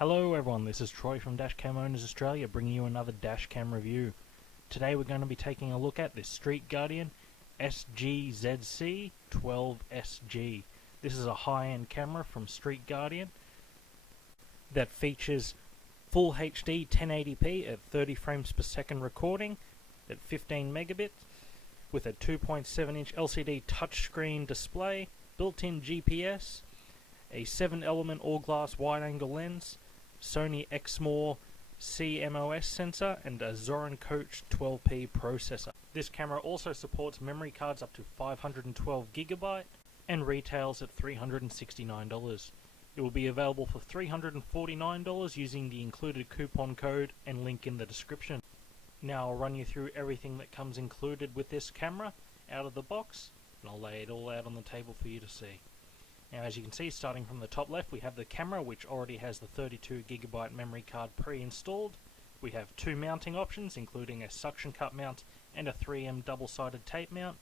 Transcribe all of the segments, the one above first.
Hello everyone, this is Troy from Dashcam Owners Australia bringing you another Dashcam review. Today we're going to be taking a look at this Street Guardian SGZC12SG. This is a high-end camera from Street Guardian that features full HD 1080p at 30 frames per second recording at 15 megabits with a 2.7 inch LCD touchscreen display, built-in GPS, a 7-element all-glass wide-angle lens, Sony Exmor CMOS sensor, and a Zorin Coach 12P processor. This camera also supports memory cards up to 512GB and retails at $369. It will be available for $349 using the included coupon code and link in the description. Now I'll run you through everything that comes included with this camera out of the box, and I'll lay it all out on the table for you to see. Now, as you can see, starting from the top left, we have the camera, which already has the 32GB memory card pre-installed. We have two mounting options, including a suction cup mount and a 3M double-sided tape mount.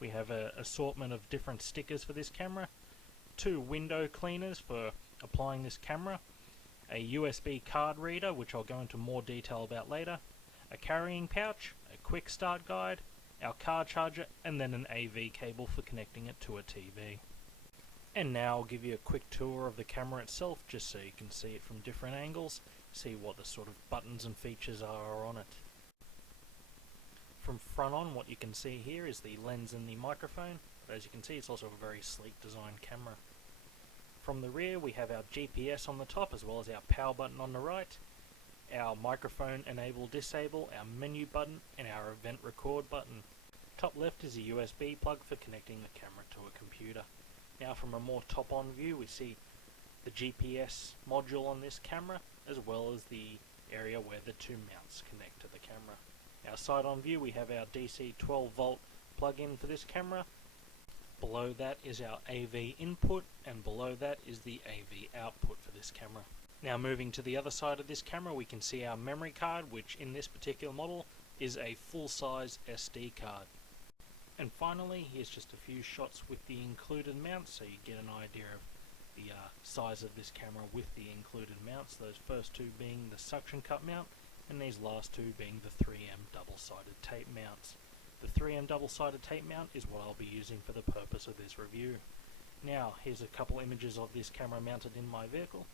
We have an assortment of different stickers for this camera, two window cleaners for applying this camera, a USB card reader, which I'll go into more detail about later, a carrying pouch, a quick start guide, our car charger, and then an AV cable for connecting it to a TV. And now I'll give you a quick tour of the camera itself, just so you can see it from different angles, see what the sort of buttons and features are on it. From front on, what you can see here is the lens and the microphone, but as you can see it's also a very sleek design camera. From the rear we have our GPS on the top, as well as our power button on the right, our microphone enable disable, our menu button, and our event record button. Top left is a USB plug for connecting the camera to a computer. Now from a more top-on view, we see the GPS module on this camera, as well as the area where the two mounts connect to the camera. Our side-on view, we have our DC 12-volt plug-in for this camera. Below that is our AV input, and below that is the AV output for this camera. Now moving to the other side of this camera, we can see our memory card, which in this particular model is a full-size SD card. And finally, here's just a few shots with the included mounts, so you get an idea of the size of this camera with the included mounts, those first two being the suction cup mount, and these last two being the 3M double-sided tape mounts. The 3M double-sided tape mount is what I'll be using for the purpose of this review. Now, here's a couple images of this camera mounted in my vehicle,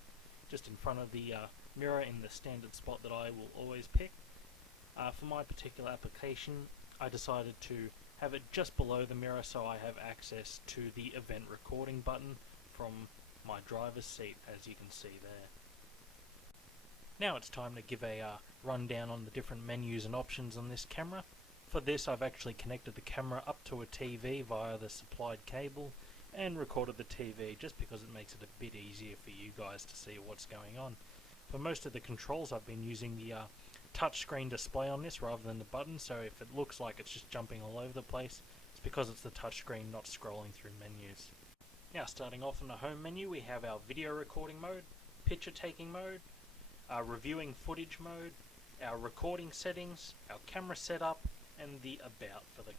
just in front of the mirror in the standard spot that I will always pick. For my particular application, I decided to have it just below the mirror so I have access to the event recording button from my driver's seat, as you can see there. Now it's time to give a rundown on the different menus and options on this camera. For this, I've actually connected the camera up to a TV via the supplied cable and recorded the TV, just because it makes it a bit easier for you guys to see what's going on. For most of the controls, I've been using the touchscreen display on this rather than the button, so if it looks like it's just jumping all over the place, it's because it's the touchscreen not scrolling through menus. Now starting off in the home menu, we have our video recording mode, picture taking mode, our reviewing footage mode, our recording settings, our camera setup, and the about for the...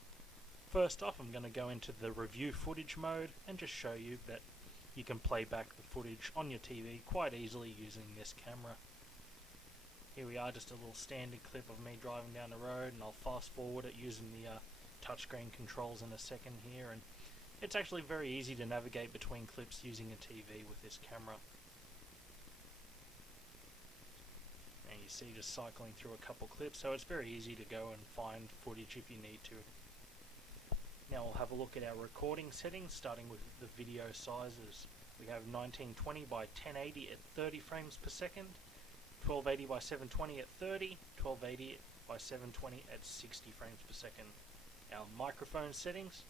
First off, I'm going to go into the review footage mode and just show you that you can play back the footage on your TV quite easily using this camera. Here we are, just a little standard clip of me driving down the road, and I'll fast forward it using the touchscreen controls in a second here, and it's actually very easy to navigate between clips using a TV with this camera. And you see just cycling through a couple clips, so it's very easy to go and find footage if you need to. Now we'll have a look at our recording settings, starting with the video sizes. We have 1920 by 1080 at 30 frames per second, 1280 by 720 at 30, 1280 by 720 at 60 frames per second. Our microphone settings,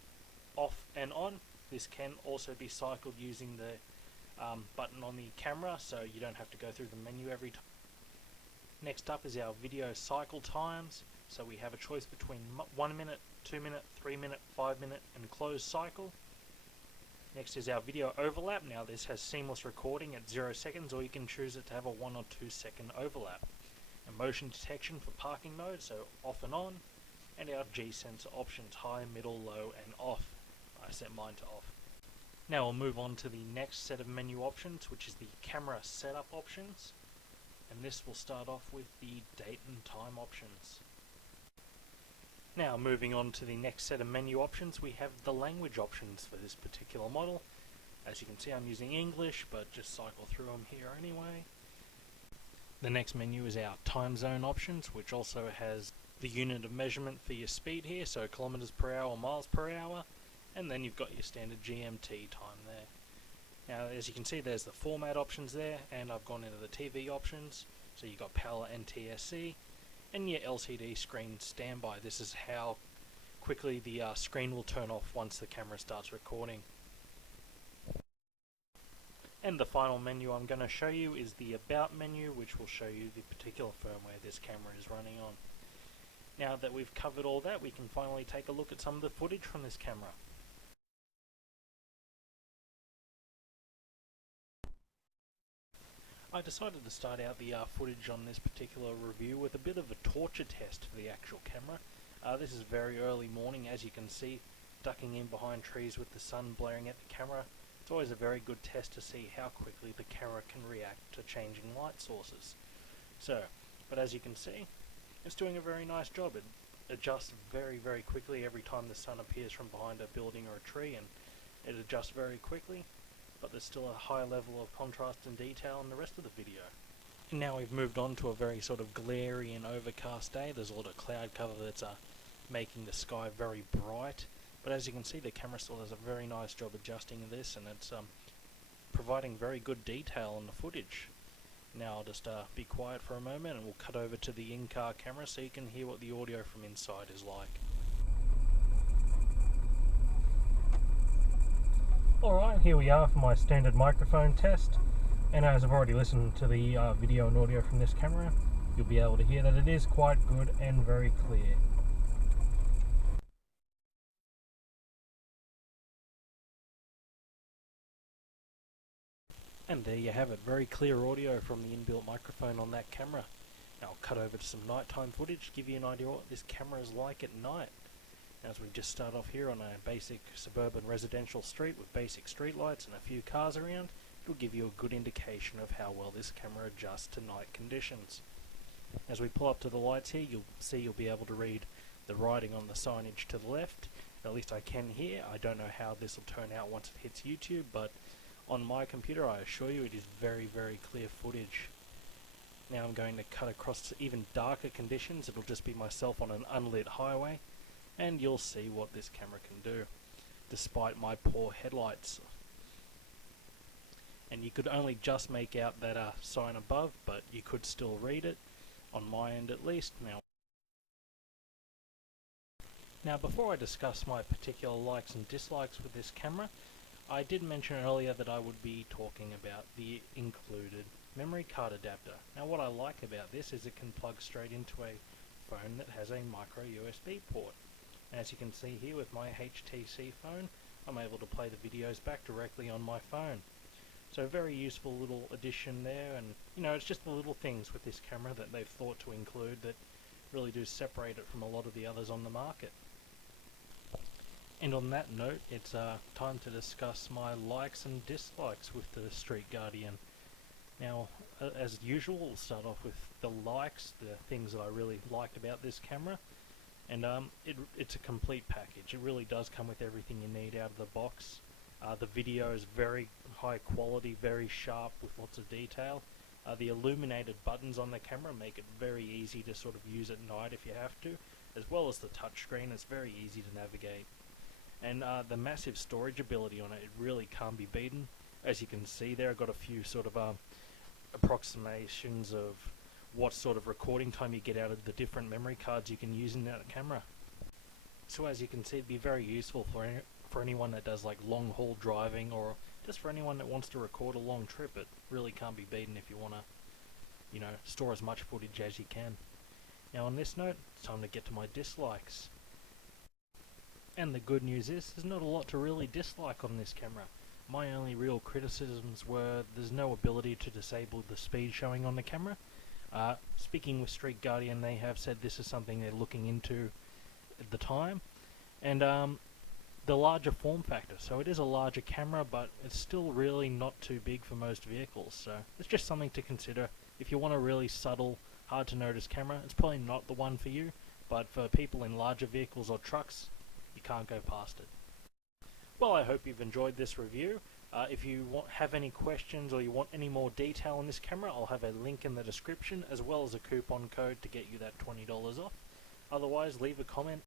off and on. This can also be cycled using the button on the camera, so you don't have to go through the menu every time. Next up is our video cycle times. So we have a choice between 1 minute, 2 minute, 3 minute, 5 minute, and closed cycle. Next is our video overlap. Now this has seamless recording at 0 seconds, or you can choose it to have a 1 or 2 second overlap. And motion detection for parking mode, so off and on. And our G sensor options, high, middle, low, and off. I set mine to off. Now we'll move on to the next set of menu options, which is the camera setup options. and this will start off with the date and time options. Now moving on to the next set of menu options, we have the language options for this particular model. As you can see, I'm using English, but just cycle through them here anyway. The next menu is our time zone options, which also has the unit of measurement for your speed here, so kilometers per hour, miles per hour, and then you've got your standard GMT time there. Now, as you can see, there's the format options there, and I've gone into the TV options, so you've got PAL NTSC, and your LCD screen standby. This is how quickly the screen will turn off once the camera starts recording. And the final menu I'm going to show you is the About menu, which will show you the particular firmware this camera is running on. Now that we've covered all that, we can finally take a look at some of the footage from this camera. I decided to start out the footage on this particular review with a bit of a torture test for the actual camera. This is very early morning, as you can see, ducking in behind trees with the sun blaring at the camera. It's always a very good test to see how quickly the camera can react to changing light sources. But as you can see, it's doing a very nice job. It adjusts very quickly every time the sun appears from behind a building or a tree, and it adjusts very quickly, but there's still a high level of contrast and detail in the rest of the video. Now we've moved on to a very sort of glary and overcast day. There's a lot of cloud cover that's making the sky very bright. But as you can see, the camera still does a very nice job adjusting this, and it's providing very good detail in the footage. Now I'll just be quiet for a moment, and we'll cut over to the in-car camera so you can hear what the audio from inside is like. Alright, here we are for my standard microphone test, and as I've already listened to the video and audio from this camera, you'll be able to hear that it is quite good and very clear. And there you have it, very clear audio from the inbuilt microphone on that camera. Now I'll cut over to some nighttime footage to give you an idea what this camera is like at night. Now, as we just start off here on a basic suburban residential street with basic street lights and a few cars around, it'll give you a good indication of how well this camera adjusts to night conditions. As we pull up to the lights here, you'll be able to read the writing on the signage to the left. At least I can here. I don't know how this will turn out once it hits YouTube, but on my computer, I assure you, it is very clear footage. Now I'm going to cut across to even darker conditions. It'll just be myself on an unlit highway, and you'll see what this camera can do, despite my poor headlights. And you could only just make out that sign above, but you could still read it, on my end at least. Now before I discuss my particular likes and dislikes with this camera, I did mention earlier that I would be talking about the included memory card adapter. Now what I like about this is it can plug straight into a phone that has a micro USB port. As you can see here with my HTC phone, I'm able to play the videos back directly on my phone. So very useful little addition there, and you know, it's just the little things with this camera that they've thought to include that really do separate it from a lot of the others on the market. And on that note, it's time to discuss my likes and dislikes with the Street Guardian. Now, as usual, we'll start off with the likes, the things that I really liked about this camera. And it's a complete package. It really does come with everything you need out of the box. The video is very high quality, very sharp with lots of detail. The illuminated buttons on the camera make it very easy to sort of use at night if you have to, as well as the touchscreen. It's very easy to navigate. And the massive storage ability on it, it really can't be beaten. As you can see there, I've got a few sort of approximations of what sort of recording time you get out of the different memory cards you can use in that camera. So as you can see, it'd be very useful for anyone that does like long haul driving, or just for anyone that wants to record a long trip. It really can't be beaten if you want to, you know, store as much footage as you can. Now on this note, it's time to get to my dislikes. And the good news is, there's not a lot to really dislike on this camera. My only real criticisms were there's no ability to disable the speed showing on the camera. Speaking with Street Guardian, they have said this is something they're looking into at the time. And the larger form factor. So it is a larger camera, but it's still really not too big for most vehicles. So it's just something to consider If you want a really subtle, hard to notice camera, it's probably not the one for you, but for people in larger vehicles or trucks, you can't go past it. Well, I hope you've enjoyed this review. If you have any questions or you want any more detail on this camera, I'll have a link in the description as well as a coupon code to get you that $20 off. Otherwise, leave a comment.